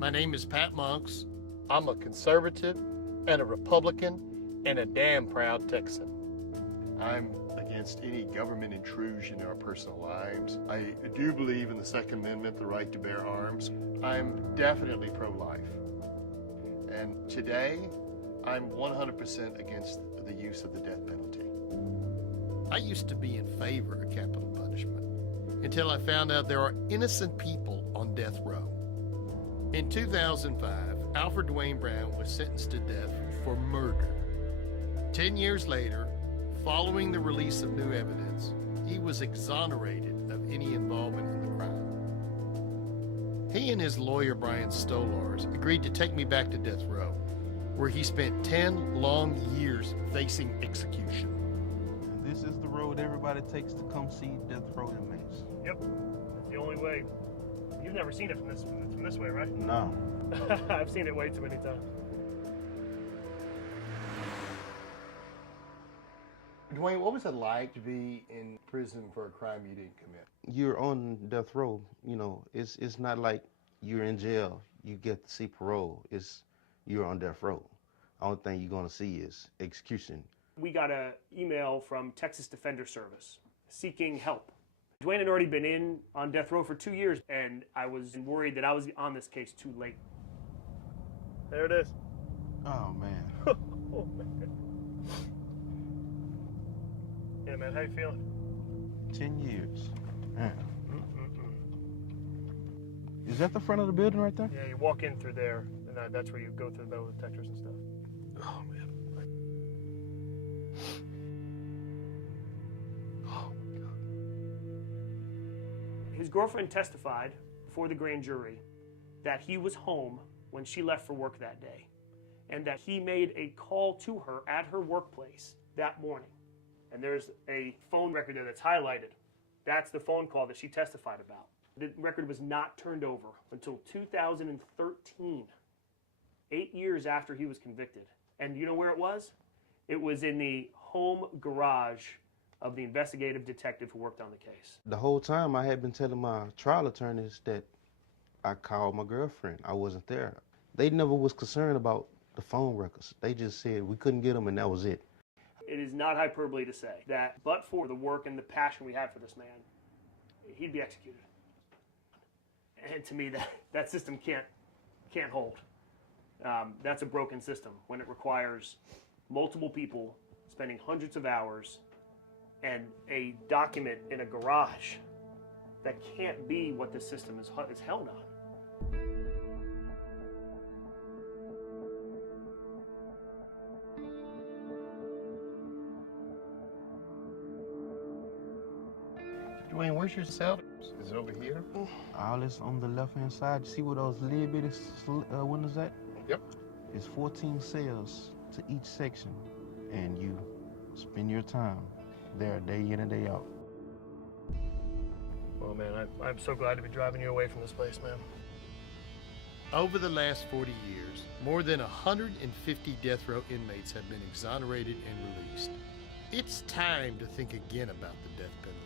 My name is Pat Monks. I'm a conservative and a Republican and a damn proud Texan. I'm against any government intrusion in our personal lives. I do believe in the Second Amendment, the right to bear arms. I'm definitely pro-life. And today, I'm 100% against the use of the death penalty. I used to be in favor of capital punishment until I found out there are innocent people on death row. In 2005, Alfred Dewayne Brown was sentenced to death for murder. 10 years later, following the release of new evidence, he was exonerated of any involvement in the crime. He and his lawyer, Brian Stolars, agreed to take me back to death row, where he spent 10 long years facing execution. This is the road everybody takes to come see death row inmates. Yep, that's the only way. You've never seen it from this way, right? No. I've seen it way too many times. Dwayne, what was it like to be in prison for a crime you didn't commit? You're on death row, you know, it's not like you're in jail, you get to see parole. You're on death row. Only thing you're gonna see is execution. We got an email from Texas Defender Service seeking help. Dwayne had already been on death row for 2 years, and I was worried that I was on this case too late. There it is. Oh, man. Oh, man. Yeah, man, how you feeling? 10 years. Man. Is that the front of the building right there? Yeah, you walk in through there, and that's where you go through the metal detectors and stuff. Oh, man. Oh, my God. His girlfriend testified before the grand jury that he was home when she left for work that day, and that he made a call to her at her workplace that morning. And there's a phone record there that's highlighted. That's the phone call that she testified about. The record was not turned over until 2013, 8 years after he was convicted. And you know where it was? It was in the home garage of the investigative detective who worked on the case. The whole time I had been telling my trial attorneys that I called my girlfriend. I wasn't there. They never was concerned about the phone records. They just said we couldn't get them and that was it. It is not hyperbole to say that, but for the work and the passion we had for this man, he'd be executed. And to me, that system can't hold. That's a broken system when it requires multiple people spending hundreds of hours and a document in a garage. That can't be what this system is held on. Dwayne, where's your cell? Is it over here? All this on the left-hand side. You see where those little bitty windows at? Yep. It's 14 cells to each section, and you spend your time there day in and day out. Well, man, I'm so glad to be driving you away from this place, man. Over the last 40 years, more than 150 death row inmates have been exonerated and released. It's time to think again about the death penalty.